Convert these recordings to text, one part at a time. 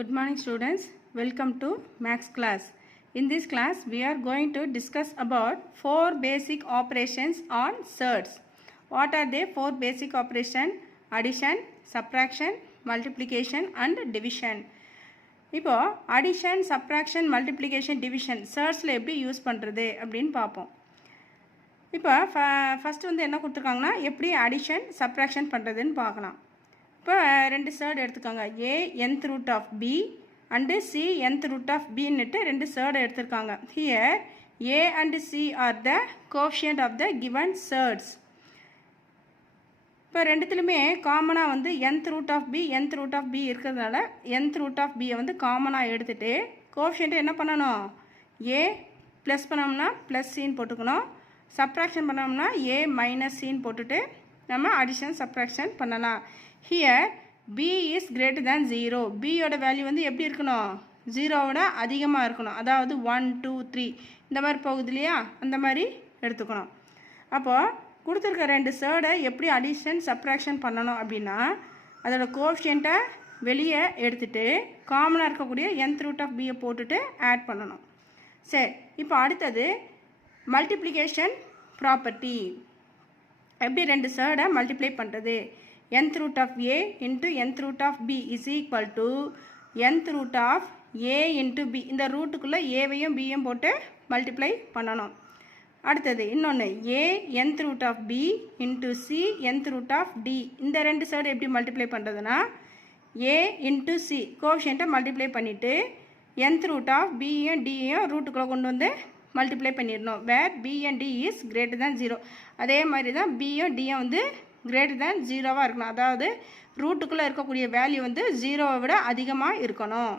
Good morning students, welcome to Max class. In this class we are going to discuss about 4 basic operations on surds. What are they? 4 basic operations: addition, subtraction, multiplication and division. இப்போ addition, subtraction, multiplication, division surdsல எப்படி use பண்ணுறது அப்படின்னு பார்ப்போம். இப்போ first வந்து என்ன கொடுத்துருக்காங்கன்னா எப்படி அடிஷன் சப்ராக்ஷன் பண்ணுறதுன்னு பார்க்கலாம். இப்போ ரெண்டு சேர்டு எடுத்துக்காங்க, a nth root of b and c nth root of bன்னுட்டு ரெண்டு சேர்டு எடுத்துருக்காங்க. Here a and c are the coefficient of the given surds. இப்போ ரெண்டுத்துலையுமே காமனாக வந்து nth root of b nth root of b இருக்கிறதுனால nth root of b வந்து காமனாக எடுத்துகிட்டு கோஎஃபிஷியன்ட் என்ன பண்ணணும், a ப்ளஸ் பண்ணோம்னா ப்ளஸ் சின்னு போட்டுக்கணும், சப்ராக்ஷன் பண்ணோம்னா a மைனஸ் சின்னு போட்டுட்டு நம்ம அடிஷன் சப்ராக்ஷன் பண்ணலாம். ஹியர் b இஸ் கிரேட்டர் தேன் 0. பியோட வேல்யூ வந்து எப்படி இருக்கணும், 0வோட அதிகமாக இருக்கணும். அதாவது 1 2 3 இந்த மாதிரி போகுது இல்லையா, அந்த மாதிரி எடுத்துக்கணும். அப்போது கொடுத்துருக்க ரெண்டு சேர்டை எப்படி அடிஷன் சப்ராக்ஷன் பண்ணணும் அப்படின்னா, அதோட கோஎஃபிஷியண்ட்டை வெளியே எடுத்துகிட்டு காமனாக இருக்கக்கூடிய nth root of bயை போட்டுட்டு ஆட் பண்ணணும். சரி, இப்போ அடுத்தது மல்டிப்ளிகேஷன் ப்ராப்பர்ட்டி. எப்படி ரெண்டு சேர்டை மல்டிப்ளை பண்ணுறது? nth root of a into nth root of b is equal to nth root of a into b. இந்த ரூட்டுக்குள்ளே ஏவையும் பியும் போட்டு மல்டிப்ளை பண்ணணும். அடுத்தது இன்னொன்று a nth root of b into c nth root of d. இந்த ரெண்டு side எப்படி multiply பண்ணுறதுன்னா, a into c கோஎஃபிஷியண்ட்டை மல்டிப்ளை பண்ணிவிட்டு nth root of bயும் dயும் ரூட்டுக்குள்ளே கொண்டு வந்து மல்டிப்ளை பண்ணிடணும். வேர் b and d is greater than 0. அதே மாதிரி தான் bயும் dயும் வந்து greater than 0வாக இருக்கணும். அதாவது ரூட்டுக்குள்ளே இருக்கக்கூடிய வேல்யூ வந்து 0வை விட அதிகமாக இருக்கணும்.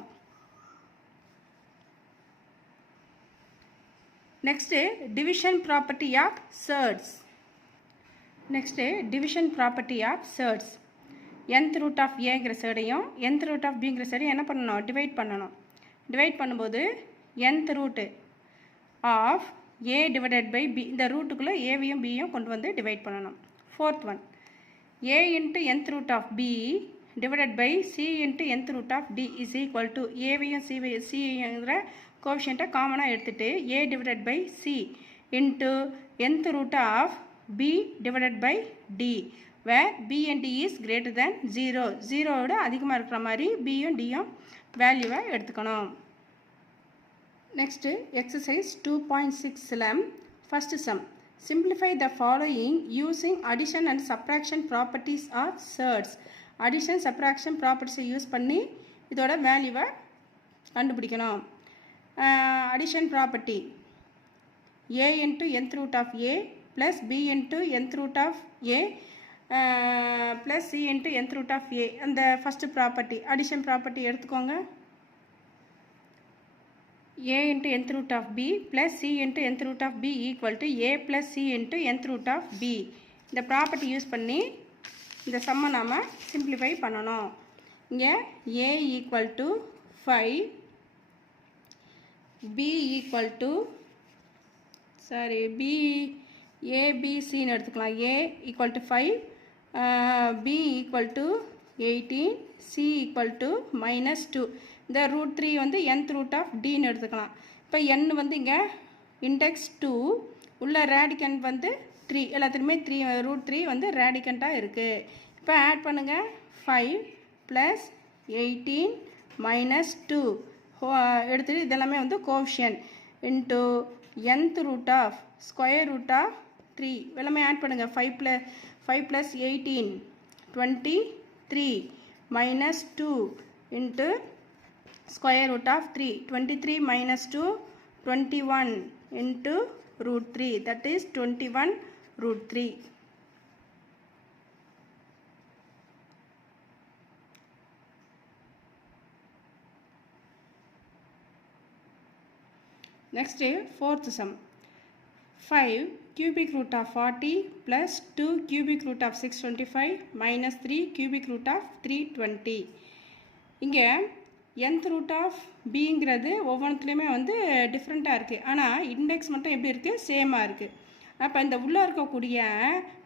Next division property of surds. Next division property of surds. nth root of ஏங்கிற சேர்டையும் nth root of bங்கிற சேர்டையும் என்ன பண்ணணும், டிவைட் பண்ணணும். டிவைட் பண்ணும்போது nth root of a divided by b, இந்த ரூட்டுக்குள்ளே ஏவையும் பியும் கொண்டு வந்து டிவைட் பண்ணணும். Fourth one a into nth root of b divided by c into nth root of d is equal to ஏவையும் cங்கிற கோஎஃபிஷியண்ட்டை காமனாக எடுத்துகிட்டு a divided by c into nth root of b divided by d, where b and d is greater than 0. 0வோட அதிகமாக இருக்கிற மாதிரி bயும் dயும் வேல்யூவை எடுத்துக்கணும். Next exercise 2.6ல் first sum. Simplify the following using addition and subtraction properties of surds. Addition subtraction properties use பண்ணி இதோட வேல்யூவை கண்டுபிடிக்கணும். Addition property a into nth root of a plus b into nth root of a plus c into nth root of a. அந்த first property addition property எடுத்துக்கோங்க. a into nth root of b plus c into nth root of b equal to a plus c into nth root of b. இந்த property use பண்ணி இந்த சம்மை நாம் simplify பண்ணணும். இங்கே a equal to 5, b equal to b a b cன்னு எடுத்துக்கலாம். a equal to 5, b equal to 18, c equal to -2. இந்த root 3 வந்து nth root of dன்னு எடுத்துக்கலாம். இப்போ n வந்து இங்கே இண்டெக்ஸ் 2, உள்ள ரேடிகண்ட் வந்து 3, எல்லாத்துலேயுமே ரூட் 3 வந்து ரேடிகண்ட்டாக இருக்குது. இப்போ ஆட் பண்ணுங்கள், 5 + 18 - 2 எடுத்துகிட்டு இதெல்லாமே வந்து coefficient into nth root of square root of 3 எல்லாமே ஆட் பண்ணுங்கள். 5 + 18 23 -2 into square root of 3. 23 - 2 21 into root 3, that is 21 root 3. Next fourth sum. 5 cubic root of 40 plus 2 cubic root of 625 minus 3 cubic root of 320. இங்கே nth root of bங்கிறது ஒவ்வொன்றுத்துலேயுமே வந்து டிஃப்ரெண்ட்டாக இருக்குது, ஆனால் index மட்டும் எப்படி இருக்குது, சேமாக இருக்குது. அப்போ இந்த உள்ளே இருக்கக்கூடிய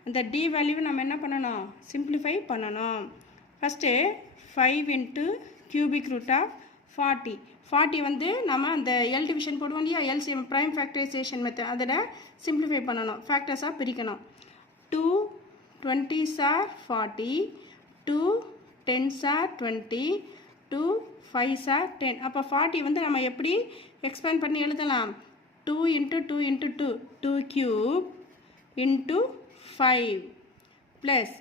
அந்த d வேல்யூவை நம்ம என்ன பண்ணணும், சிம்பிளிஃபை பண்ணணும். First 5 into cubic root of 40. 40 வந்து நம்ம அந்த எல் டிவிஷன் போடுவோம் இல்லையா, எல்சிஎம் ப்ரைம் ஃபேக்டரைசேஷன் மெத்தட், அதில் சிம்பிளிஃபை பண்ணணும், ஃபேக்டர்ஸாக பிரிக்கணும். 2 20s are 40, 2 10s are 20, 2 5s are 10. அப்போ 40 வந்து நம்ம எப்படி எக்ஸ்பேண்ட் பண்ணி எழுதலாம், 2 into 2 into 2, 2 cube into 5 plus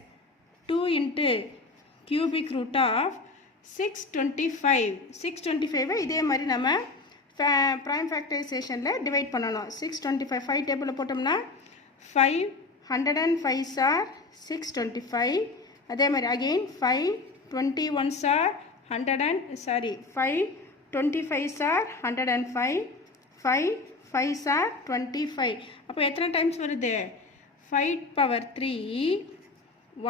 2 into cubic root of 625. 625 இதே மாதிரி நம்ம ப்ரைம் ஃபேக்டரைசேஷனில் டிவைட் பண்ணணும். 625 5 டேபிளில் போட்டோம்னா 5 105s are 625. அதே மாதிரி again 5 21s are 5 25s are 105, 5 5s are 25. அப்போ எத்தனை டைம்ஸ் வருது, 5 power 3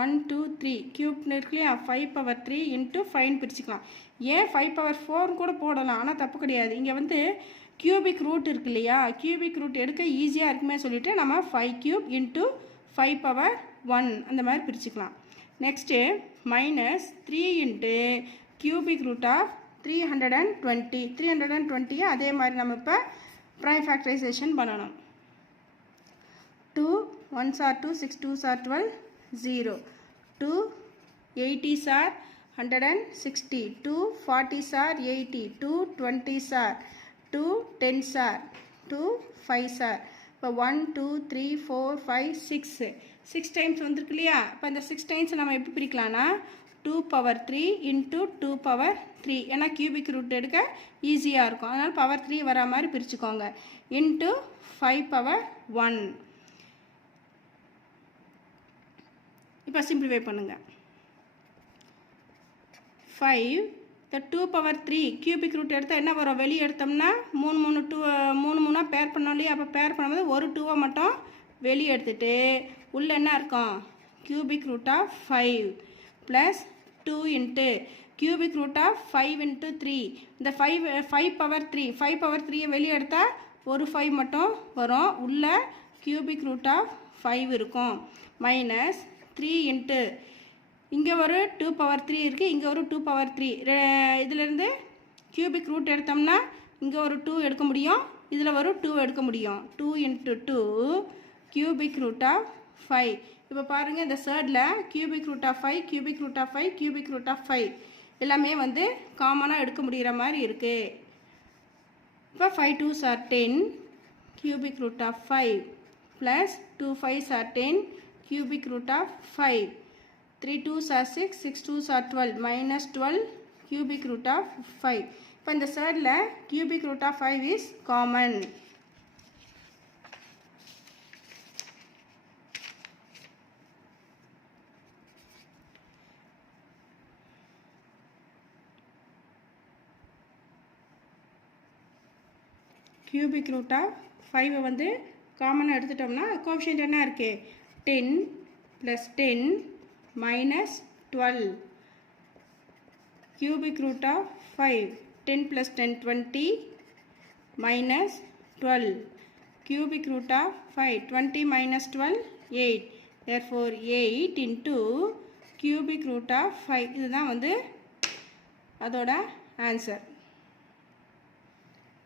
1 2 3 கியூப்னு இருக்கு இல்லையா, 5 power 3 இன்ட்டு 5 பிரிச்சுக்கலாம். ஏன் 5 power 4 கூட போடலாம், ஆனால் தப்பு கிடையாது. இங்கே வந்து கியூபிக் ரூட் இருக்கு இல்லையா, கியூபிக் ரூட் எடுக்க ஈஸியாக இருக்குமே சொல்லிவிட்டு நம்ம 5 cube இன்ட்டு 5 power 1 அந்த மாதிரி பிரிச்சுக்கலாம். Next minus 3 into cubic root of 320. 320 அதே மாதிரி நம்ம இப்போ ப்ரைம் ஃபேக்டரைசேஷன் பண்ணணும். 2 1s are 2, 6 2s are 12, 0. 2 80s are 160, 2 40s are 80, 2 20s are 2 10s are 2 5s are. இப்போ 1 2 3 4 5 6 6 டைம்ஸ் வந்துருக்கு இல்லையா. இப்போ இந்த 6 டைம்ஸ் நம்ம எப்படி பிரிக்கலாம்னா 2 power 3 இன்ட்டு 2 power 3, ஏன்னா கியூபிக் ரூட் எடுக்க ஈஸியாக இருக்கும், அதனால் பவர் 3 வரா மாதிரி பிரிச்சுக்கோங்க. Into 5 power 1. இப்போ சிம்பிளிஃபை பண்ணுங்கள். 5 இந்த 2 power 3 கியூபிக் ரூட் எடுத்தால் என்ன வரும், வெளியே எடுத்தோம்னா 3 பேர் பண்ணோம் இல்லையா, அப்போ பேர் பண்ணும்போது ஒரு 2 மட்டும் வெளியே எடுத்துகிட்டு உள்ளே என்ன இருக்கும், cubic root of 5 plus 2 into cubic root of 5 into 3. இந்த 5 power 3 5 power 3 வெளியே எடுத்தால் ஒரு 5 மட்டும் வரும், உள்ள கியூபிக் ரூட் ஆஃப் 5 இருக்கும். மைனஸ் 3 இன்ட்டு இங்கே ஒரு 2 power 3 இருக்குது, இங்கே ஒரு 2 power 3. இதிலேருந்து கியூபிக் ரூட் எடுத்தோம்னா இங்கே ஒரு 2 எடுக்க முடியும், இதில் ஒரு 2 எடுக்க முடியும். 2 இன்ட்டு 2 கியூபிக் ரூட் ஆஃப் 5. இப்போ பாருங்கள் இந்த சர்டில் cubic root of 5 cubic root of 5 cubic root of 5 எல்லாமே வந்து காமனாக எடுக்க முடிகிற மாதிரி இருக்குது. இப்போ 5 2s are 10 cubic root of 5 plus 2 5s are 10 cubic root of 5. 3 2s are 6, 6 2s are 12 minus 12 cubic root of 5. இப்போ இந்த சைடில் cubic root of 5 is common. cubic root of 5 வந்து காமனாக எடுத்துட்டோம்னா கோஎஃபிஷியன்ட் என்ன இருக்குது 10 plus 10 minus 12 cubic root of 5 10 plus 10 20 minus 12 cubic root of 5 20 minus 12 8 therefore 8 into cubic root of 5 இதுதான் வந்து அதோட answer.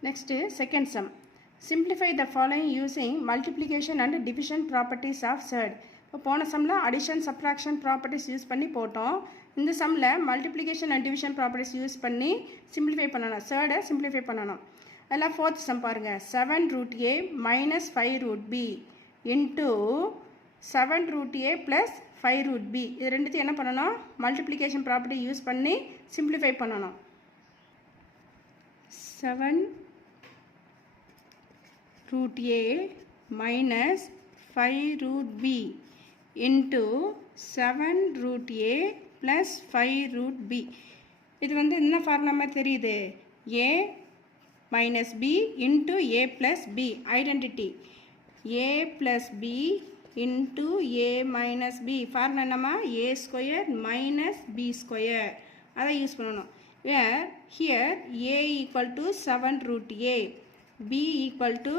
Next, second sum. Simplify the following using multiplication and division properties of surd. இப்போ போன சம்மில் addition subtraction properties use பண்ணி போட்டோம். இந்த சம்மில் multiplication and division properties use பண்ணி சிம்பிளிஃபை பண்ணணும், சர்டை சிம்பிளிஃபை பண்ணணும். அதில் ஃபோர்த் சம் பாருங்கள் 7 root a minus 5 root b into 7 root a plus 5 root b. இது ரெண்டுத்தையும் என்ன பண்ணணும், மல்டிப்ளிகேஷன் ப்ராப்பர்ட்டி யூஸ் பண்ணி சிம்பிளிஃபை பண்ணணும். 7 root a minus 5 root b into 7 root a plus 5 root b. இது வந்து என்ன ஃபார்முலா மாதிரி தெரியுது, a minus b into a plus b, identity a plus b into a minus b. Formula என்னமா a square minus b square, அதை use பண்ணணும். Here a equal to 7 root a, b equal to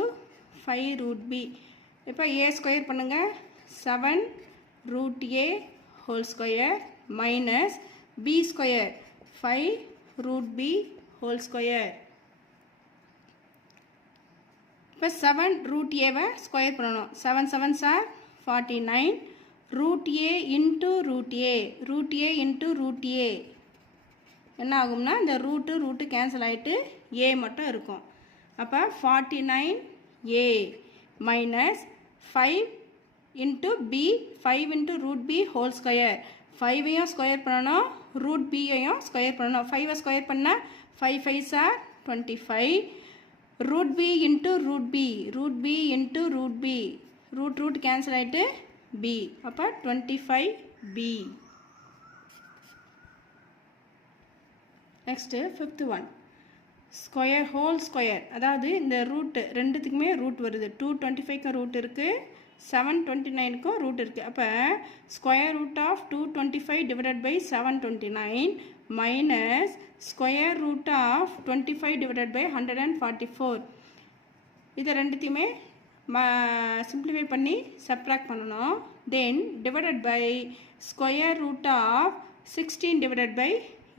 5 root b. இப்போ a square பண்ணுங்கள் 7 root a whole square minus b square 5 root b whole square. இப்போ 7 root ஏவை square பண்ணணும். 7 7s are 49. Root a into root a, root a into root a என்ன ஆகும்னா இந்த route cancel ஆகிட்டு ஏ மட்டும் இருக்கும். அப்போ 49a minus 5 into b, 5 into root b whole square. 5ஐயும் ஸ்கொயர் பண்ணணும், ரூட் பியையும் ஸ்கொயர் பண்ணணும். 5ஐ ஸ்கொயர் பண்ணால் 5 5s are 25. Root b into root b, root b into root b, root cancel ஆகிட்டு பி. அப்போ 25b. Next 5th one square whole square. அதாவது இந்த ரூட்டு ரெண்டுத்துக்குமே ரூட் வருது. 225க்கும் ரூட் இருக்குது, 729க்கும் ரூட் இருக்குது. அப்போ square root of 225 divided by 729 minus square root of 25 divided by 144. இதை ரெண்டுத்தையுமே சிம்பிளிஃபை பண்ணி சப்ட்ராக்ட் பண்ணணும். Then divided by square root of 16 divided by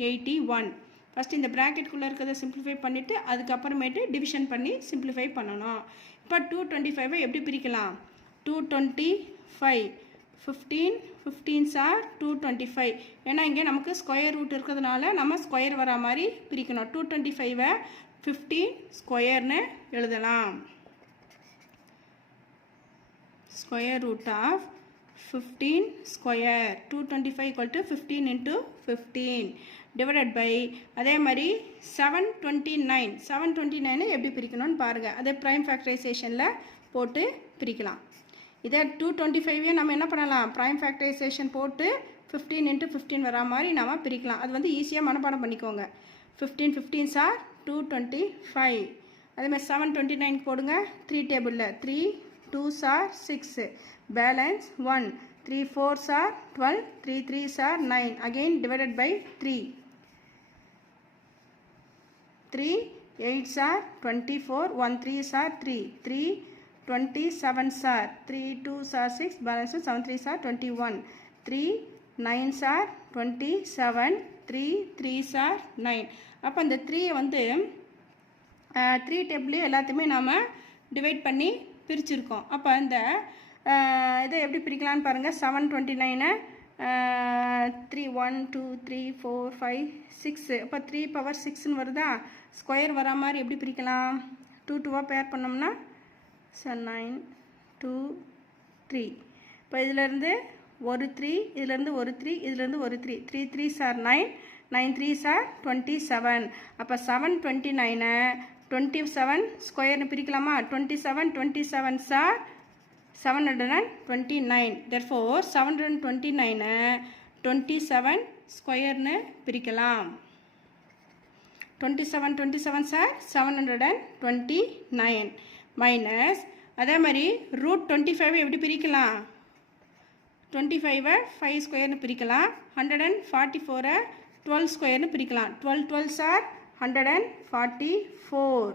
81. First இந்த ப்ராக்கெட்டுக்குள்ளே இருக்கிறத சிம்பிளிஃபை பண்ணிவிட்டு அதுக்கப்புறமேட்டு டிவிஷன் பண்ணி சிம்பிளிஃபை பண்ணணும். இப்போ 225ஐ எப்படி பிரிக்கலாம்? 225 15 15s are 225. ஏன்னா இங்கே நமக்கு ஸ்கொயர் ரூட் இருக்கிறதுனால நம்ம ஸ்கொயர் வரா மாதிரி பிரிக்கணும். 225ஐ 15 ஸ்கொயர்னு எழுதலாம். Square root of 15 square 225 equal to 15 into 15 divided by அதே மாதிரி 729. 729 எப்படி பிரிக்கணும்னு பாருங்கள். அதை ப்ரைம் ஃபேக்டரைசேஷனில் போட்டு பிரிக்கலாம். இதை 225ஐயும் நம்ம என்ன பண்ணலாம்? ப்ரைம் ஃபேக்டரைசேஷன் போட்டு 15 into 15 வரா மாதிரி நம்ம பிரிக்கலாம். அது வந்து ஈஸியாக மனப்பாடம் பண்ணிக்கோங்க. 15 15s are 225. அதேமாதிரி 729 போடுங்க. 3 டேபிளில் 3 2s are 6, balance 1, 3 4s are 12, 3 3s are 9. again divided by 3, 3 8s are 24, 1 3s are 3, 3 27s are 3 2s are 6, balance 7 3s are 21, 3 9s are 27, 3 3s are 9. அப்போ அந்த 3 வந்து 3 டேபிளையும் எல்லாத்தையுமே நாம் டிவைட் பண்ணி பிரிச்சிருக்கோம். அப்போ இந்த இதை எப்படி பிரிக்கலான்னு பாருங்கள். 729 3 1 2 3 4 5 6. அப்போ 3 power 6ன்னு வருதா? ஸ்கொயர் வரா மாதிரி எப்படி பிரிக்கலாம்? 2 2வாக பேர் பண்ணோம்னா 9 2 3. இப்போ இதிலேருந்து ஒரு 3, இதிலேருந்து ஒரு 3, இதிலேருந்து ஒரு 3, 3 3s are 9, 9 3s are 27. அப்போ 729 27 ஸ்கொயர்னு பிரிக்கலாமா? 27 27s are 729. therefore 729 27 ஸ்கொயர்னு பிரிக்கலாம். 27 27s are 729 மைனஸ் அதே மாதிரி ரூட் 25 எப்படி பிரிக்கலாம்? 25 5 ஸ்கொயர்னு பிரிக்கலாம். 144 12 ஸ்கொயர்னு பிரிக்கலாம். 12 12s are 144.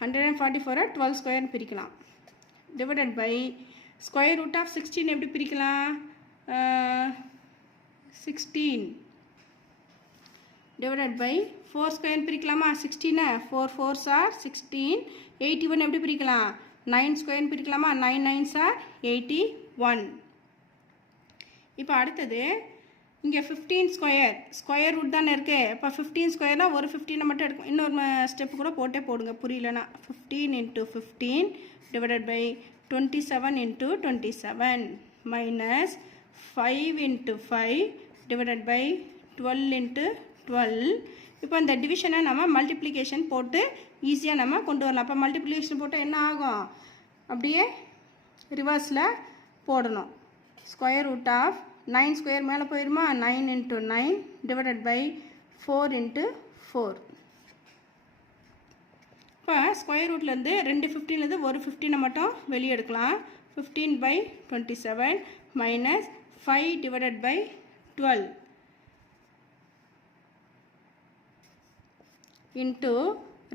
144 12 ஸ்கொயர்னு பிரிக்கலாம். Divided by square root of 16 எப்படி பிரிக்கலாம்? 16 டிவைடட் பை 4 ஸ்கொயர் பிரிக்கலாமா? 16 4 4s are 16. 81 எப்படி பிரிக்கலாம்? 9 ஸ்கொயர் பிரிக்கலாமா? 9 9s are 81. இப்போ அடுத்தது இங்கே 15 ஸ்கொயர் ரூட் தானே இருக்குது. இப்போ 15 ஸ்கொயர்னால் ஒரு 15 மட்டும் எடுக்கும். இன்னொரு ஸ்டெப்பு கூட போட்டே போடுங்க, புரியலனா. 15 into 15 divided by 27 into 27 minus 5 into 5 divided by 12 into 12. இப்போ இந்த டிவிஷனை நம்ம மல்டிப்ளிகேஷன் போட்டு ஈஸியாக நம்ம கொண்டு வரலாம். அப்போ மல்டிப்ளிகேஷன் போட்டால் என்ன ஆகும்? அப்படியே ரிவர்ஸில் போடணும். ஸ்கொயர் ரூட் ஆஃப் 9 ஸ்கொயர் மேலே போயிடுமா? 9 into 9 டிவைடட் பை 4 into 4. இப்போ ஸ்கொயர் ரூட்லேருந்து 2 15லேருந்து ஒரு 15 மட்டும் வெளியே எடுக்கலாம். 15 by 27 minus 5 divided by 12 into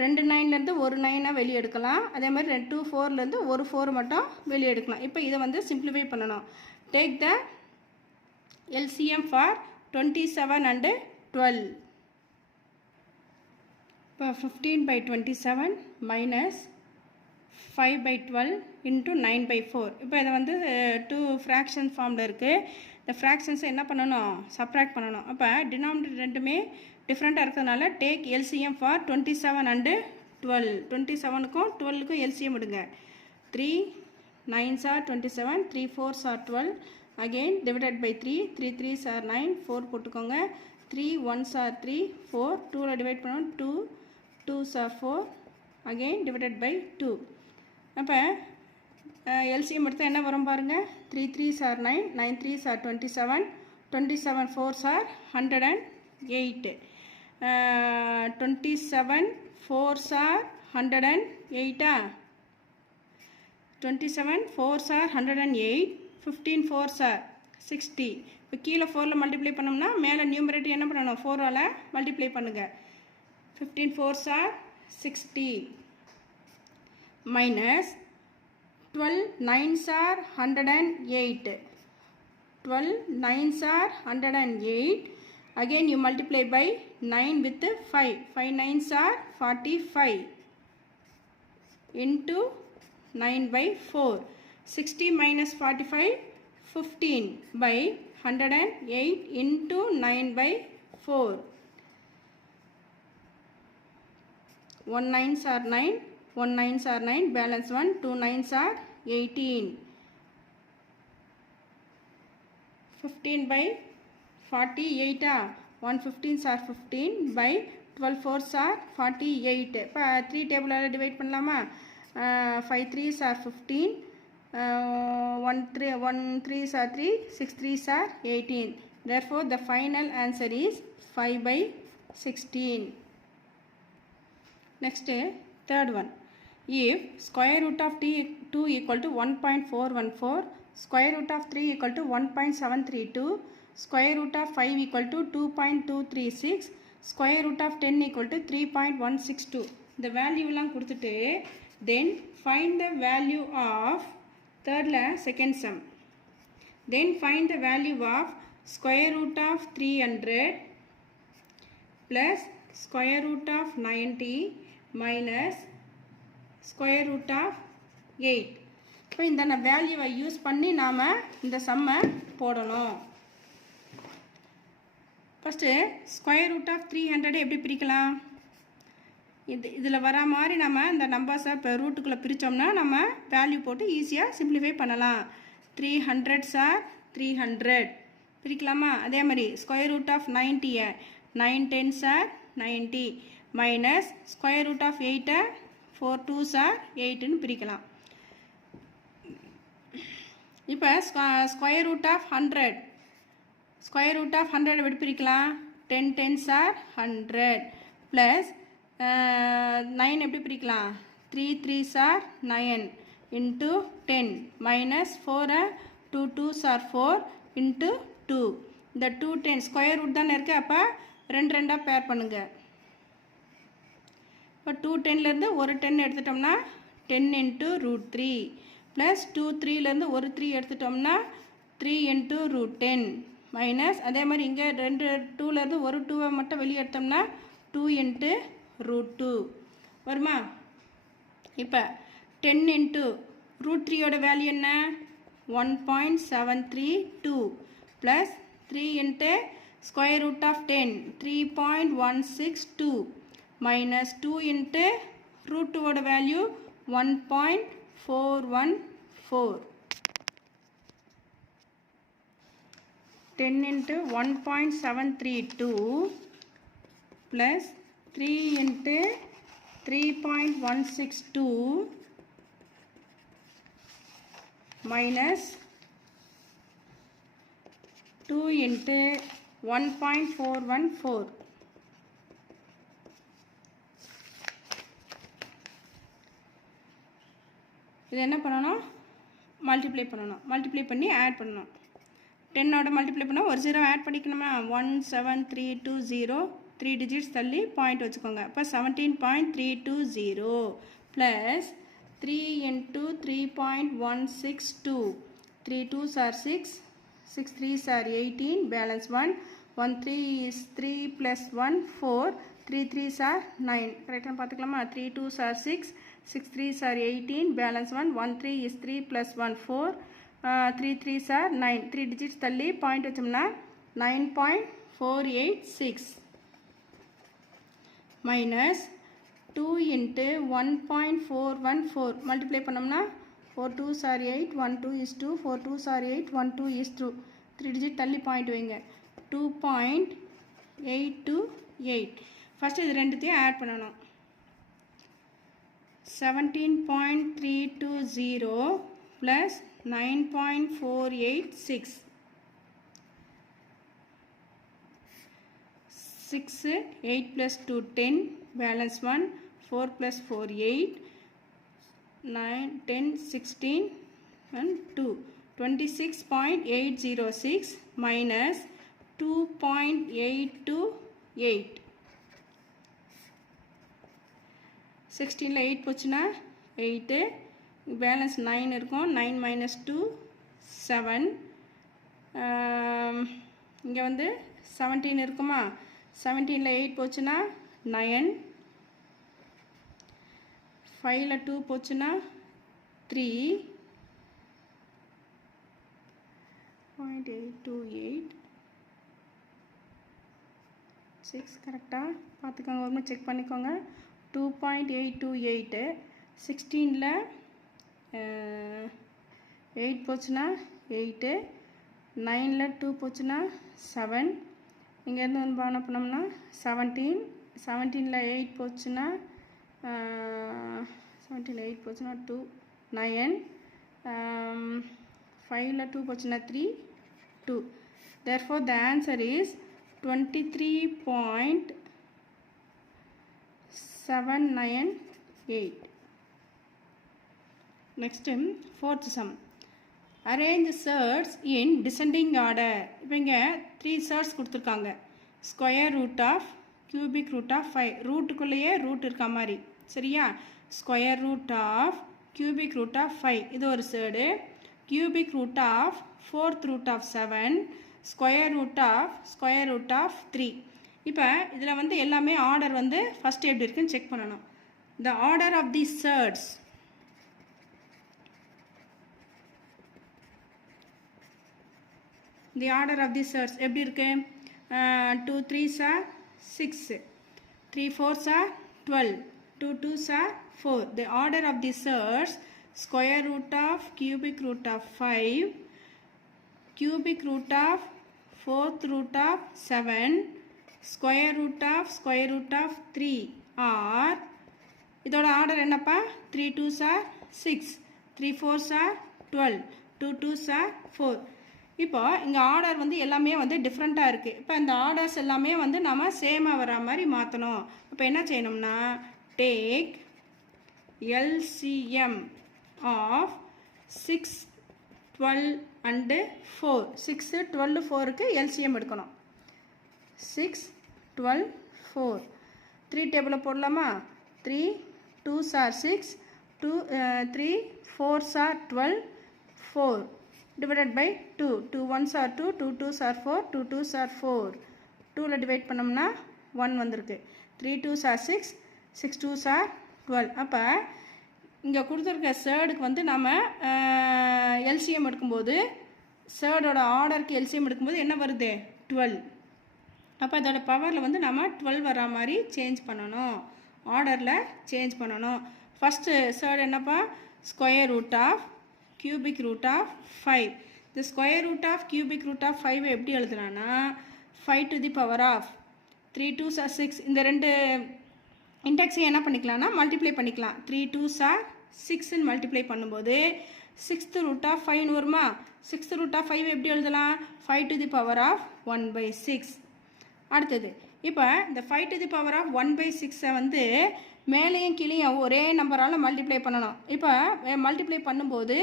2 9லேருந்து ஒரு 9 வெளியே எடுக்கலாம். அதே மாதிரி 2 4லேருந்து ஒரு 4 மட்டும் வெளியே எடுக்கலாம். இப்போ இதை வந்து சிம்பிளிஃபை பண்ணணும். Take the LCM for 27 and 12. இப்போ 15/27 minus 5/12 into 9/4. இப்போ இதை வந்து 2 ஃப்ராக்ஷன் ஃபார்மில் இருக்குது. இந்த ஃப்ராக்ஷன்ஸை என்ன பண்ணணும், சப்ராக்ட் பண்ணணும். அப்போ டினாமினேட்டர் ரெண்டுமே டிஃப்ரெண்ட்டாக இருக்கிறதுனால டேக் எல்சிஎம் ஃபார் 27 and 12. 27க்கும் 12க்கும் எல்சிஎம் எடுங்க. 3 9s are 27, 3 4s are 12, again divided by 3, 3 3s are 9, 4 போட்டுக்கோங்க. 3 1s are 3, 4, 2ல டிவைட் பண்ணோம் 2, 2s are 4, again divided by 2. அப்போ எல்சிஎம் எடுத்தால் என்ன வரும் பாருங்கள். 3 3s are 9, 9 3s are 27, 27 4s are 108. 27 4s are 108. 27 4s are 108, 15 4s are 60. இப்போ கீழே 4ல் மல்டிப்ளை பண்ணோம்னா மேலே நியூமரேட்டர் என்ன பண்ணணும், 4ஆல் மல்டிப்ளை பண்ணுங்கள். 15 4s are 60 minus 12 9s are 108. 12 9s are 108. Again you multiply by 9 with 5. 5 9s are 45 into 9/4. 60 minus 45, 15 by 108 into 9/4. 1 9s are 9, 1 9s are 9, balance 1, 2 9s are 18. 15 by 48, 1 15s are 15 by 12 4s are 48. இப்போ 3 டேபிளால் divide பண்ணலாமா. 5 3s are 15, 1 3s are 3, 6 3s are 18. Therefore the final answer is 5/16. Next, third one. If square root of 2 equal to 1.414, square root of 3 equal to 1.732, square root of 5 equal to 2.236, square root of 10 equal to 3.162. இந்த வேல்யூலாம் கொடுத்துட்டு then find the value of thirdல second sum. Then find the value of square root of 300 plus square root of 90 minus square root of 8. இப்போ இந்த வேல்யூவை use பண்ணி நாம் இந்த சம்மை போடணும். First square root of 300 எப்படி பிரிக்கலாம். இதில் வர மாதிரி நம்ம இந்த நம்பர்ஸை இப்போ ரூட்டுக்குள்ளே பிரித்தோம்னா நம்ம வேல்யூ போட்டு ஈஸியாக சிம்பிளிஃபை பண்ணலாம். 300s are 300 பிரிக்கலாமா. அதே மாதிரி square root of 90 9 10s are 90 minus square root of 8 4 2s are 8ன்னு பிரிக்கலாம். இப்போ square root of 100, square root of 100 எப்படி பிரிக்கலாம். 10 10s are 100 ப்ளஸ் 9 எப்படி பிரிக்கலாம். 3 3s are 9 into 10 minus 4 2 2s are 4 into 2. இந்த 2 10 ஸ்கொயர் ரூட் தானே இருக்குது. அப்போ 2 2 பேர் பண்ணுங்க. இப்போ 2 10லேருந்து ஒரு 10 எடுத்துட்டோம்னா 10 into √3 ப்ளஸ் 2 3லேருந்து ஒரு 3 எடுத்துட்டோம்னா 3 into √10 மைனஸ் அதே மாதிரி இங்கே 2லேருந்து ஒரு 2வை மட்டும் வெளியே எடுத்தோம்னா 2 into √2 வருமா. இப்போ 10 into √3யோட வேல்யூ என்ன 1.732 plus 3 into square root of 10 3.162 minus 2 into √2வோட value 1.414. 10 into 1.732 plus 3 into 3.162 minus 2 into 1.414. இது என்ன பண்ணணும், மல்டிப்ளை பண்ணணும். மல்டிப்ளை பண்ணி ஆட் பண்ணணும். 10ஓட மல்டிப்ளை பண்ணால் ஒரு 0 ஆட் பண்ணிக்கணுமா. 17320 3 டிஜிட்ஸ் தள்ளி பாயிண்ட் வச்சுக்கோங்க. அப்போ 17.320 plus 3 into 3.162 3 2s are 6 6 3s are 18 balance 1 1 3 is 3 plus 1 4, 3 3s are 9. கரெக்டாக பார்த்துக்கலாமா? 3 2s are 6, 6 3s are 18, balance 1, 1 3 is 3 plus 1 4, 3 3s are 9. 3 digits தள்ளி பாயிண்ட் வச்சோம்னா 9.486 minus 2 into 1.414 multiply பண்ணோம்னா 4 2s are 8, 1 2 is 2, 4 2s are 8, 1 2 is 2. 3 digit தள்ளி point வைங்க. 2.828. First இது ரெண்டுத்தையும் add பண்ணணும். 17.320 plus 9.486. 6 8 plus 2 10, balance 1, 4 plus 4 8, 9 10 16 and 2. 26.806 minus 2.828. 16ல 8 போச்சுன்னா 8, பேலன்ஸ் 9 இருக்கும். 9 minus 2 7. இங்கே வந்து 17 இருக்குமா? 17ல 8 போச்சுன்னா 9. 5ல 2 போச்சுன்னா 3.828. 6 கரெக்டாக பார்த்துக்கோங்க, ஒரு செக் பண்ணிக்கோங்க. 2.828. 16ல் 8 போச்சுன்னா 8, 9ல் 2 போச்சுன்னா 7. இங்கேருந்து வந்து என்ன பண்ணோம்னா 17, 17ல் 8 போச்சுன்னா 17ல் 8 போச்சுன்னா 2, 9, 5ல் 2 போச்சுன்னா 3, 2. Therefore the answer is 23.798. Next, fourth sum. Arrange surds in descending order. இப்போ இங்கே 3 surds கொடுத்துருக்காங்க. Square root of cubic root of 5. ரூட்டுக்குள்ளேயே ரூட் இருக்க மாதிரி, சரியா? Square root of cubic root of 5 இது ஒரு surd. Cubic root of 4th root of 7, square root of 3. இப்போ இதில் வந்து எல்லாமே ஆர்டர் வந்து ஃபஸ்ட்டு எப்படி இருக்குன்னு செக் பண்ணணும். The order of the surds. The order of the surds எப்படி இருக்கு? 2 3s are 6, 3 4s are 12, 2 2s are 4. The order of the surds: square root of cubic root of 5, cubic root of 4th root of 7, square root of 3 are. இதோட order என்னப்பா? 3 2s are 6, 3 4s are 12, 2 2s are 4. இப்போ இங்கே order வந்து எல்லாமே வந்து டிஃப்ரெண்ட்டாக இருக்குது. இப்போ இந்த ஆர்டர்ஸ் எல்லாமே வந்து நம்ம சேமாக வர மாதிரி மாற்றணும். இப்போ என்ன செய்யணும்னா, டேக் எல்சிஎம் ஆஃப் 6 12 அண்டு 4. 6 12 4க்கு எல்சிஎம் எடுக்கணும். 6 12 4. 3 டேபிளில் போடலாமா? 3 2s are 6, 3 4s are 12, 4 divided by 2. 2 1s are 2, 2 2s are 4, 2 2s are 4. 2ல divide பண்ணோம்னா 1 வந்திருக்கு. 3 2s are 6, 6 2s are 12. அப்போ இங்கே கொடுத்துருக்க சேர்டுக்கு வந்து நம்ம எல்சிஎம் எடுக்கும்போது, சேர்டோட ஆர்டருக்கு எல்சிஎம் எடுக்கும்போது என்ன வருது? 12. அப்போ அதோட பவரில் வந்து நம்ம 12 வர மாதிரி சேஞ்ச் பண்ணணும், ஆர்டரில் சேஞ்ச் பண்ணணும். ஃபஸ்ட்டு சேர்டு என்னப்பா? Square root of cubic root of 5. The square root of cubic root of 5 எப்படி எழுதுனானா 5 to the power of 3 2s are 6. இந்த ரெண்டு இன்டெக்ஸை என்ன பண்ணிக்கலாம்னா மல்டிப்ளை பண்ணிக்கலாம். 3 2s are 6 மல்டிப்ளை பண்ணும்போது 6th root of 5 வருமா? 6th root of 5 எப்படி எழுதலாம்? 5 to the power of 1/6. அடுத்தது இப்போ இந்த 5 to the power of 1/6 வந்து மேலேயும் கீழேயும் ஒரே நம்பரால் மல்டிப்ளை பண்ணணும். இப்போ மல்டிப்ளை பண்ணும்போது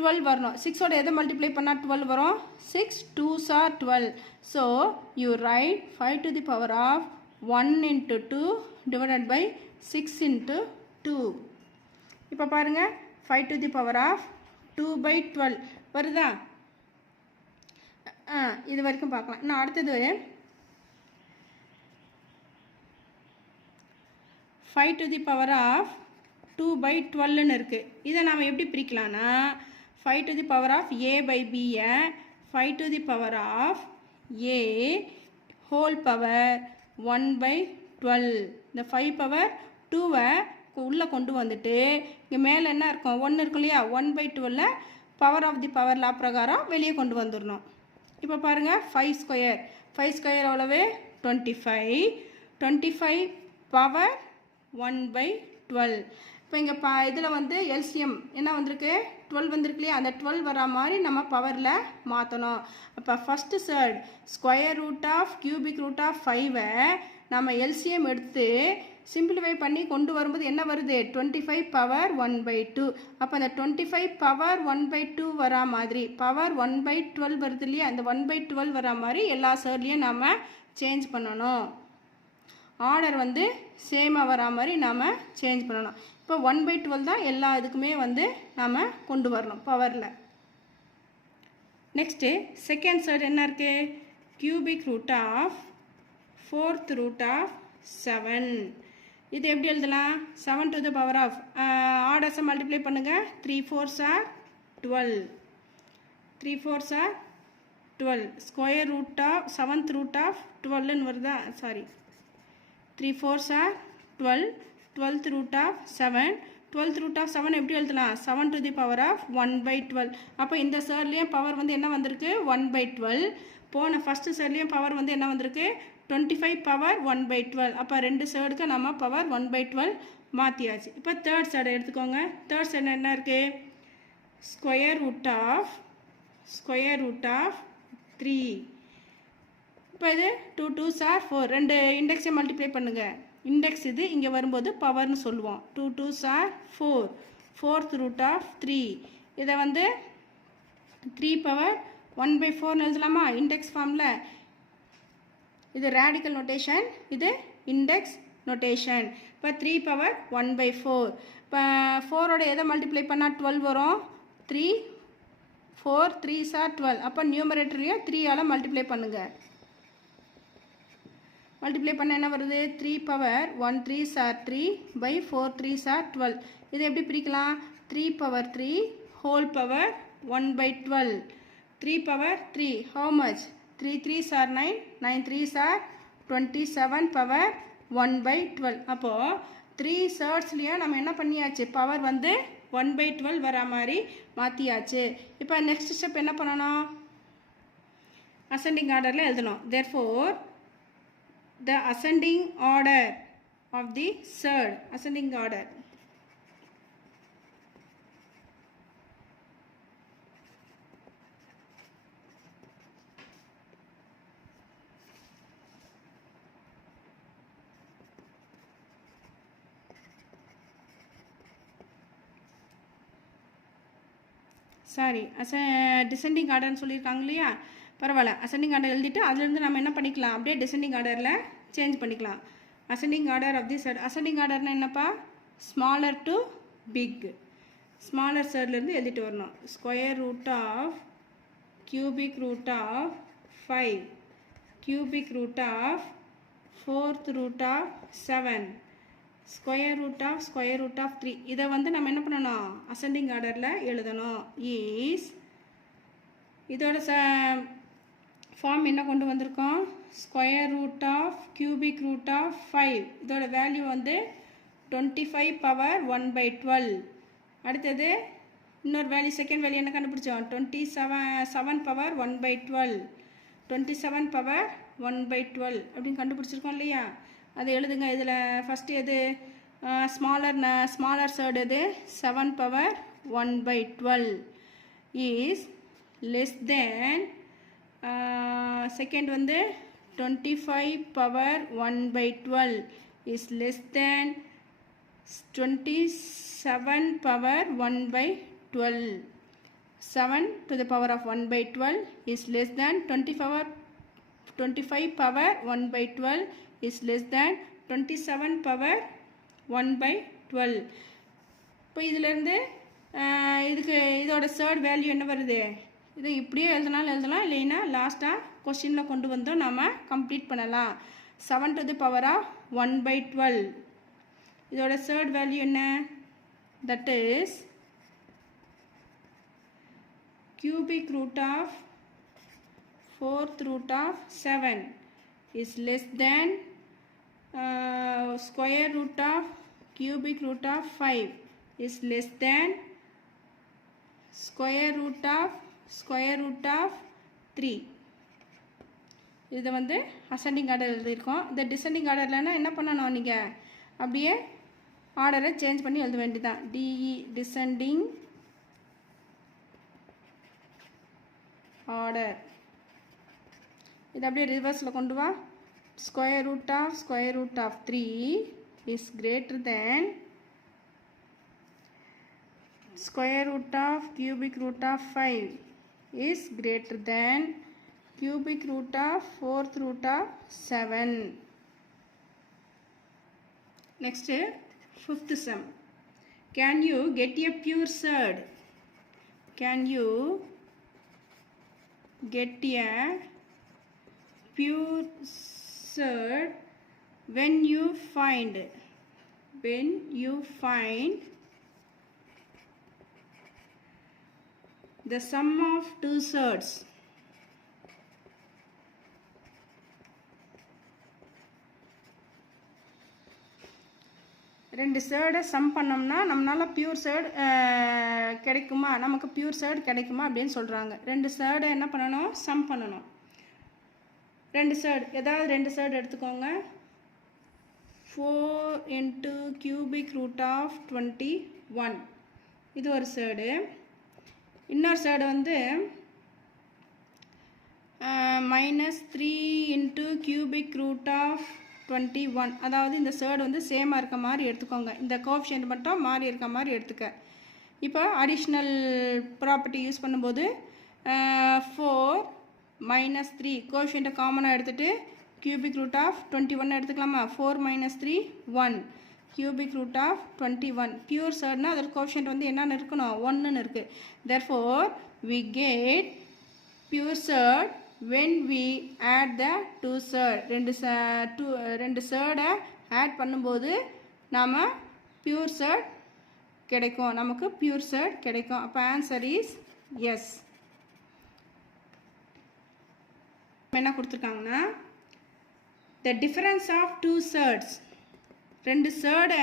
12 வரணும். 6ஓட எதை மல்டிப்ளை பண்ணால் 12 வரும்? 6 2s are 12. So you right 5 to the power of 1 into 2 divided by 6 into 2. இப்போ பாருங்கள் 5 to the power of 2/12 வருதா? இது வரைக்கும் பார்க்கலாம். இன்னும் அடுத்தது 5 to the power of 2/12ன்னு இருக்குது. இதை நாம் எப்படி பிரிக்கலாம்னா 5 to the power of a by b 5 to the power of a whole power 1/12. இந்த 5 பவர் 2வை உள்ளே கொண்டு வந்துட்டு இங்கே மேலே என்ன இருக்கும் 1 இருக்கும் இல்லையா 1/12 power of the power law பிரகாரம் வெளியே கொண்டு வந்துடணும். இப்போ பாருங்கள் 5 ஸ்கொயர் எவ்வளவு 25 பவர் 1/12. இப்போ இங்கே இதில் வந்து எல்சிஎம் என்ன வந்திருக்கு 12 வந்திருக்கு இல்லையா அந்த 12 வரா மாதிரி நம்ம பவரில் மாற்றணும். அப்போ first surd square root of cubic root of 5வை நம்ம எல்சிஎம் எடுத்து சிம்பிளிஃபை பண்ணி கொண்டு வரும்போது என்ன வருது 25 பவர் 1/2. அப்போ அந்த 25 பவர் 1/2 வரா மாதிரி பவர் 1/12 வருது இல்லையா அந்த 1/12 வரா மாதிரி எல்லா சர்ட்லேயும் நம்ம சேஞ்ச் பண்ணணும். ஆர்டர் வந்து சேமாக வரா மாதிரி நாம் சேஞ்ச் பண்ணணும். இப்போ 1/12 தான் எல்லா இதுக்குமே வந்து நாம் கொண்டு வரணும் பவரில். நெக்ஸ்ட்டு செகண்ட் சர்ட் என்ன இருக்குது cubic root of 4th root of 7. இது எப்படி எழுதலாம் 7 to the power of ஆர்டர்ஸை மல்டிப்ளை பண்ணுங்கள் 3 4s are 12 3 4s are 12 square root of 7th root of 12ன்னு வருதா sorry 3 4s are 12 12th root of 7 12th root of 7 எப்படி எழுதலாம் 7 to the power of 1/12. அப்போ இந்த சர்ட்லேயும் பவர் வந்து என்ன வந்திருக்கு 1/12. போன ஃபஸ்ட்டு சர்ட்லேயும் பவர் வந்து என்ன வந்திருக்கு 25 பவர் 1/12. அப்போ ரெண்டு சர்டுக்கு நம்ம பவர் 1/12 மாற்றியாச்சு. இப்போ தேர்ட் சைடு எடுத்துக்கோங்க. தேர்ட் சைடு என்ன இருக்குது ஸ்கொயர் ரூட் ஆஃப் 3. இப்போ இது 2 2s are 4 ரெண்டு இண்டெக்ஸை மல்டிப்ளை பண்ணுங்கள். இண்டெக்ஸ் இது இங்கே வரும்போது பவர்னு சொல்லுவோம் 2 2s are 4 4th root of 3. இதை வந்து 3 பவர் 1/4 எழுதலாமா இண்டெக்ஸ் ஃபார்மில். இது ரேடிக்கல் நோட்டேஷன் இது இண்டெக்ஸ் நோட்டேஷன். இப்போ 3 பவர் 1/4 இப்போ 4ஓட எதை மல்டிப்ளை பண்ணால் 12 வரும் 3 4 3s are 12. அப்போ நியூமரேட்டர்லையும் 3ஆல் மல்டிப்ளை பண்ணுங்கள். மல்டிப்ளை பண்ண என்ன வருது 3 power 1 3s are 3/4 3s are 12. இது எப்படி பிரிக்கலாம் 3 power 3 whole power 1/12 3 power 3 how much 3 3s are 9 9 3s are 27 power 1/12. அப்போது 3 சர்ட்ஸ்லேயும் நம்ம என்ன பண்ணியாச்சு பவர் வந்து 1/12 வரா மாதிரி மாற்றியாச்சு. இப்போ நெக்ஸ்ட் ஸ்டெப் என்ன பண்ணணும் அசெண்டிங் ஆர்டரில் எழுதணும். therefore the ascending order of the surd ascending order sorry descending ஆர்டர்னு சொல்லியிருக்காங்க இல்லையா பரவாயில்ல அசெண்டிங் ஆர்டர் எழுதிட்டு அதுலேருந்து நம்ம என்ன பண்ணிக்கலாம் அப்படியே டிசெண்டிங் ஆர்டரில் சேஞ்ச் பண்ணிக்கலாம். Ascending order of the surd ascending ஆர்டர்னா என்னப்பா ஸ்மாலர் டு பிக் ஸ்மாலர் சர்ட்லேருந்து எழுதிட்டு வரணும். Square root of cubic root of 5 cubic root of 4th root of 7 square root of 3. இதை வந்து நம்ம என்ன பண்ணணும் அசெண்டிங் ஆர்டரில் எழுதணும். ஈஸ் இதோட ஃபார்ம் என்ன கொண்டு வந்திருக்கோம் square root of cubic root of 5 இதோட வேல்யூ வந்து 25 பவர் 1/12. அடுத்தது இன்னொரு வேல்யூ செகண்ட் வேல்யூ என்ன கண்டுபிடிச்சோம் 27 பவர் 1/12 27 பவர் 1/12 அப்படின்னு கண்டுபிடிச்சிருக்கோம் இல்லையா. அது எழுதுங்க. இதில் ஃபஸ்ட்டு எது ஸ்மாலர் சர்டு எது 7 power 1/12 is less than second வந்து 25 power 1/12 is less than 27 power 1/12 7 to the power of 1/12 is less than 25 power 1/12 is less than 27 power 1/12. இப்போ இதிலேருந்து இதுக்கு இதோட தேர்ட் வேல்யூ என்ன வருது இது இப்படியே எழுதலாம் இல்லைன்னா லாஸ்ட்டாக கொஸ்டினில் கொண்டு வந்தோம் நாம் கம்ப்ளீட் பண்ணலாம். 7 to the power of 1/12 இதோட third value என்ன? That is cubic root of 4th root of 7 is less than square root of cubic root of 5 is less than square root of 3. இது வந்து அசெண்டிங் ஆர்டர் எழுதியிருக்கோம். இந்த descending ஆர்டர்லன்னா என்ன பண்ணணும், நீங்கள் அப்படியே ஆர்டரை சேஞ்ச் பண்ணி எழுத வேண்டியதான். டிஇ டிசெண்டிங் ஆர்டர். இது அப்படியே ரிவர்ஸில் கொண்டு வா. Square root of 3 is greater than square root of cubic root of 5 is greater than cubic root of 4th root of 7. Next, fifth sum. Can you get a pure surd? Can you get a pure surd when you find the sum of two surds? ரெண்டு சேர்டை some பண்ணோம்னா நம்மளால் pure chaired கிடைக்குமா, நமக்கு pure chaired கிடைக்குமா அப்படின்னு சொல்கிறாங்க. ரெண்டு சேர்டை என்ன பண்ணணும், சம் பண்ணணும். ரெண்டு சேர்டு, ஏதாவது ரெண்டு சேர்டு எடுத்துக்கோங்க. 4 into cubic root of 21 இது ஒரு சேர்டு. இன்னொரு சைடு வந்து -3 into cubic root of 21. அதாவது இந்த சைடு வந்து சேமாக இருக்க மாதிரி எடுத்துக்கோங்க. இந்த கோஎஃபிஷியன்ட் மட்டும் மாறி இருக்க மாதிரி எடுத்துக்க. இப்போ அடிஷ்னல் ப்ராப்பர்ட்டி யூஸ் பண்ணும்போது 4 - 3 கோஎஃபிஷியண்ட்டை காமனாக எடுத்துகிட்டு cubic root of 21 எடுத்துக்கலாமா. 4 - 3 1 cubic root of 21. pure surd na adar coefficient vandu enna irukano 1 nu irukku. Therefore we get pure surd when we add the two surd. rendu surd add பண்ணும்போது நாம pure surd கிடைக்கும், நமக்கு pure surd கிடைக்கும். அப்ப answer is yes. என்ன கொடுத்திருக்காங்கன்னா the difference of two surds, ரெண்டு சேர்டை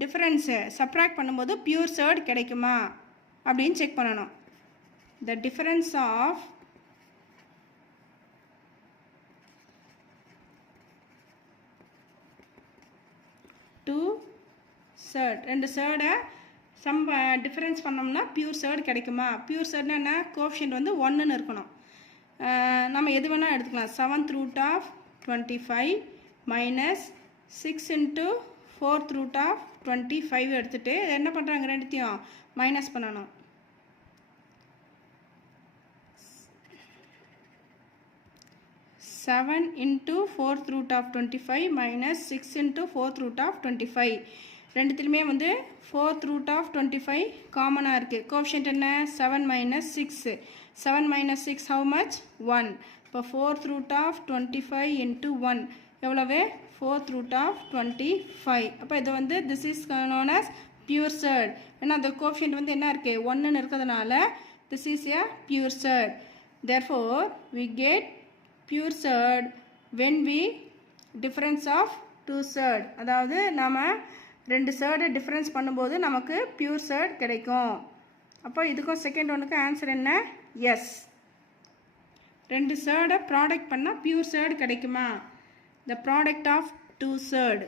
டிஃபரன்ஸை சப்ராக்ட் பண்ணும்போது பியூர் சேர்ட் கிடைக்குமா அப்படின்னு செக் பண்ணணும். The difference of two surd, ரெண்டு சேர்டை டிஃபரன்ஸ் பண்ணோம்னா பியூர் சேர்ட் கிடைக்குமா. பியூர் சேர்ட்னா என்ன, கோஎஃபிஷியன்ட் வந்து 1ன்னு இருக்கணும். நம்ம எது வேணால் எடுத்துக்கலாம். 7th root of 25 minus 6 into 4th root of 25 எடுத்துட்டு என்ன பண்ணுறாங்க, ரெண்டுத்தையும் மைனஸ் பண்ணணும். 7 into 4th root of 25 minus 6 into 4th root of 25. ரெண்டுத்திலுமே வந்து 4th root of 25 காமனாக இருக்குது. கோஎஃபிஷியன்ட் என்ன, 7 minus 6. 7 minus 6 how much, 1. இப்போ 4th root of 25 into 1 எவ்வளவு, 4th root of 25. அப்போ இது வந்து this is known as pure surd. ஏன்னா அந்த கோஎஃபிஷியன்ட் வந்து என்ன இருக்குது, 1ன்னு இருக்கிறதுனால this is a pure surd. Therefore we get pure surd when we difference of two surd. அதாவது நாம் ரெண்டு சேர்டை டிஃப்ரென்ஸ் பண்ணும்போது நமக்கு பியூர் சேர்ட் கிடைக்கும். அப்போ இதுக்கும் செகண்ட் ஒன்றுக்கு ஆன்சர் என்ன, எஸ். ரெண்டு சேர்டை ப்ராடக்ட் பண்ணால் பியூர் சேர்ட் கிடைக்குமா. The product of two surd.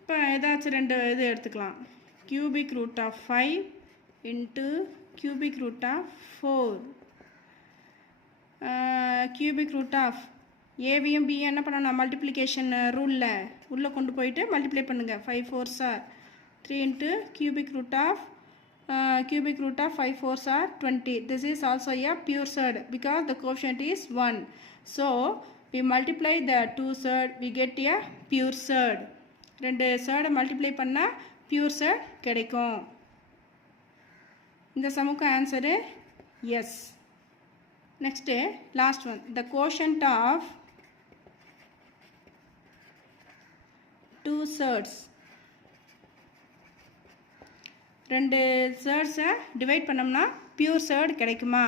இப்போ ஏதாச்சும் ரெண்டு இது எடுத்துக்கலாம். cubic root of 5 into cubic root of 4. cubic root of ஏவியும் B என்ன பண்ணணும், மல்டிப்ளிகேஷன் ரூலில் உள்ளே கொண்டு போயிட்டு மல்டிப்ளை பண்ணுங்கள். 5 4s are 3 into cubic root of 5 4s are 20. This is also a pure surd because the coefficient is 1. So we multiply the two surd, we get a pure surd. ரெண்டு சேர்டை multiply பண்ணால் pure chaired கிடைக்கும். இந்த சமுக்கு answer yes. Next, last one, the quotient of two surds. ரெண்டு சேர்ட்ஸை divide பண்ணோம்னா pure surd கிடைக்குமா?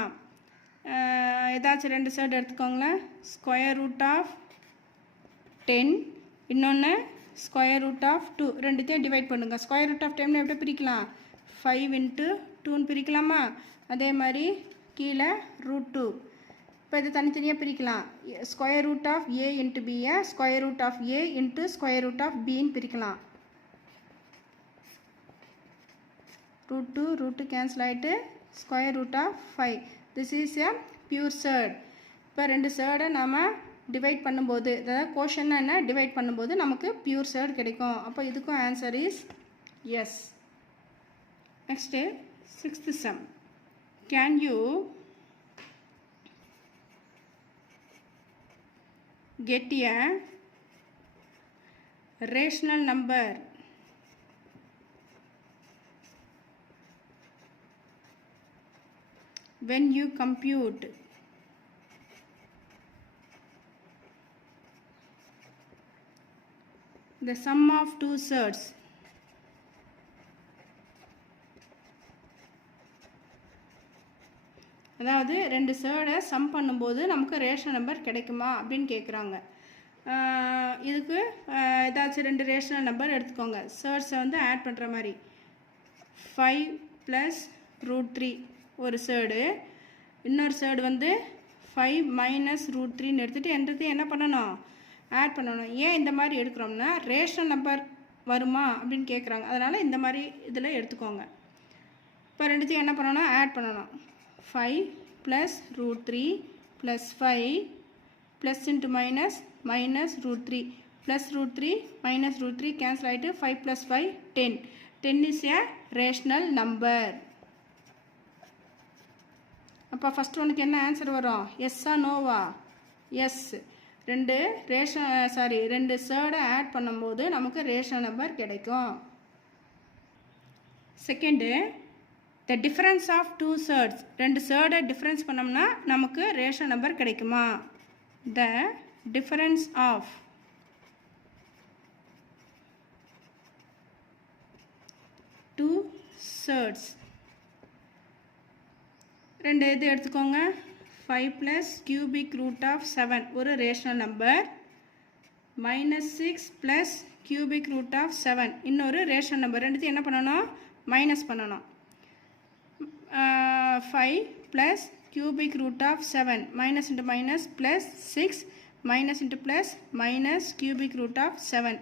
ஏதாச்சும் ரெண்டு chaired எடுத்துக்கோங்களேன். ஸ்கொயர் ரூட் ஆஃப் 10, இன்னொன்று ஸ்கொயர் ரூட் ஆஃப் 2, ரெண்டுத்தையும் டிவைட் பண்ணுங்கள். ஸ்கொயர் ரூட் ஆஃப் 10 எப்படி பிரிக்கலாம்? 5 × 2ன்னு பிரிக்கலாமா? அதே மாதிரி கீழே √2. இப்போ இது தனித்தனியாக பிரிக்கலாம். Square root of a × b square root of a × square root of bன்னு பிரிக்கலாம். √2 √2 கேன்சல் ஆகிட்டு square root of 5. This is a pure surd. இப்போ ரெண்டு சேர்டை நாம் டிவைட் பண்ணும்போது, அதாவது கோஷன்னா என்ன, டிவைட் பண்ணும்போது நமக்கு பியூர் சேர்ட் கிடைக்கும். அப்போ இதுக்கும் answer is yes. Next 6th sum. Can you get a rational number when you compute the sum of two surds? அதாவது ரெண்டு சேர்டை சம் பண்ணும்போது நமக்கு ரேஷனல் நம்பர் கிடைக்குமா அப்படின்னு கேட்குறாங்க. இதுக்கு ஏதாச்சும் ரெண்டு ரேஷனல் நம்பர் எடுத்துக்கோங்க. சேர்ட்ஸை வந்து ஆட் பண்ணுற மாதிரி 5 + √3 ஒரு சேர்டு, இன்னொரு சேர்டு வந்து 5 - √3ன்னு எடுத்துகிட்டு ரெண்டுத்தையும் என்ன பண்ணணும், ஆட் பண்ணணும். ஏன் இந்த மாதிரி எடுக்கிறோம்னா ரேஷனல் நம்பர் வருமா அப்படின்னு கேட்குறாங்க. அதனால் இந்த மாதிரி இதில் எடுத்துக்கோங்க. இப்போ ரெண்டுத்தையும் என்ன பண்ணணும், ஆட் பண்ணணும். 5 + √3 + 5 + × -√3 + √3 - √3 கேன்சல் ஆகிட்டு 5 + 5 10. 10 இஸ் ஏ ரேஷனல் நம்பர். அப்போ ஃபஸ்ட் ஒனுக்கு என்ன ஆன்சர் வரும், எஸ்ஸா நோவா? எஸ். ரெண்டு சேர்டை ஆட் பண்ணும்போது நமக்கு ரேஷனல் நம்பர் கிடைக்கும். Second, the difference of two surds. ரெண்டு சேர்டை டிஃப்ரென்ஸ் பண்ணோம்னா நமக்கு ரேஷனல் நம்பர் கிடைக்குமா? the difference of two surds. ரெண்டு இது எடுத்துக்கோங்க. 5 + cubic root of 7 ஒரு rational number, -6 + cubic root of 7 இன்னொரு ரேஷனல் நம்பர். ரெண்டுத்தையும் என்ன பண்ணணும், மைனஸ் பண்ணணும். 5 + cubic root of 7 minus into minus plus 6 minus into plus minus cubic root of 7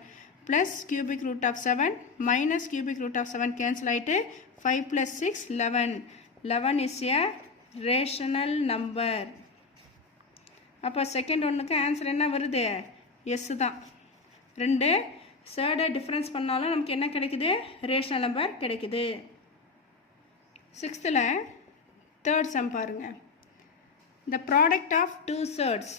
plus cubic root of 7 minus cubic root of 7 cancel ஆயிட்டு 5 plus 6 11. 11 is a rational number. அப்போ second ஒன்றுக்கு answer என்ன வருது, S தான். ரெண்டு சேர்டை difference பண்ணாலும் நமக்கு என்ன கிடைக்குது, ரேஷனல் நம்பர் கிடைக்குது. 6th தேர்ட் சம் பாருங்க. the product of two surds.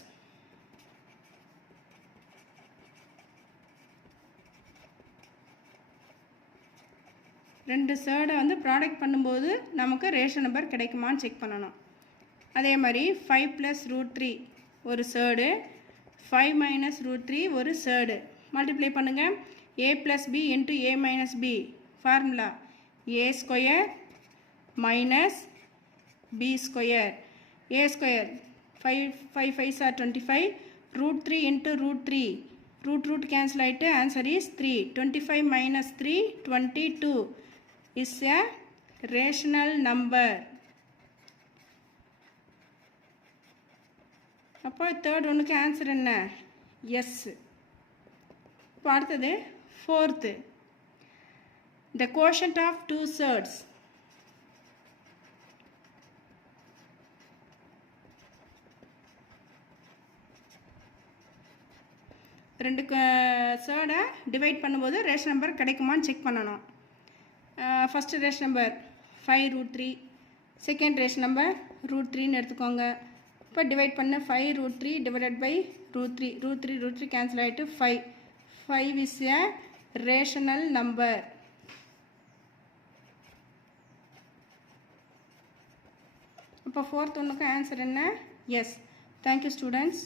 ரெண்டு சேர்டை வந்து ப்ராடக்ட் பண்ணும்போது நமக்கு ரேஷனல் நம்பர் கிடைக்குமான்னு செக் பண்ணணும். அதே மாதிரி 5 + √3 ஒரு சேர்டு, 5 - √3 ஒரு சேர்டு. மல்டிப்ளை பண்ணுங்கள். a + b × a - b. Formula a² - b². a square 5 5 are 25. √3 × √3 root cancel ஆயிட்டு answer is 3. 25 - 3 22 is a rational number. அப்போ தேர்ட் ஒன்றுக்கு ஆன்சர் என்ன, எஸ். இப்போ அடுத்தது fourth, the quotient of two surds. ரெண்டு சேர்டை டிவைட் பண்ணும்போது ரேஷன் நம்பர் கிடைக்குமான்னு செக் பண்ணணும். First rational number 5 √3, second rational number √3ன்னு எடுத்துக்கோங்க. இப்போ டிவைட் பண்ண 5 √3 டிவைடட் பை √3. √3 கேன்சல் ஆகிட்டு 5. 5 இஸ் ஏ ரேஷனல் நம்பர். இப்போ ஃபோர்த் ஒன்றுக்கு ஆன்சர் என்ன? எஸ். Thank you students.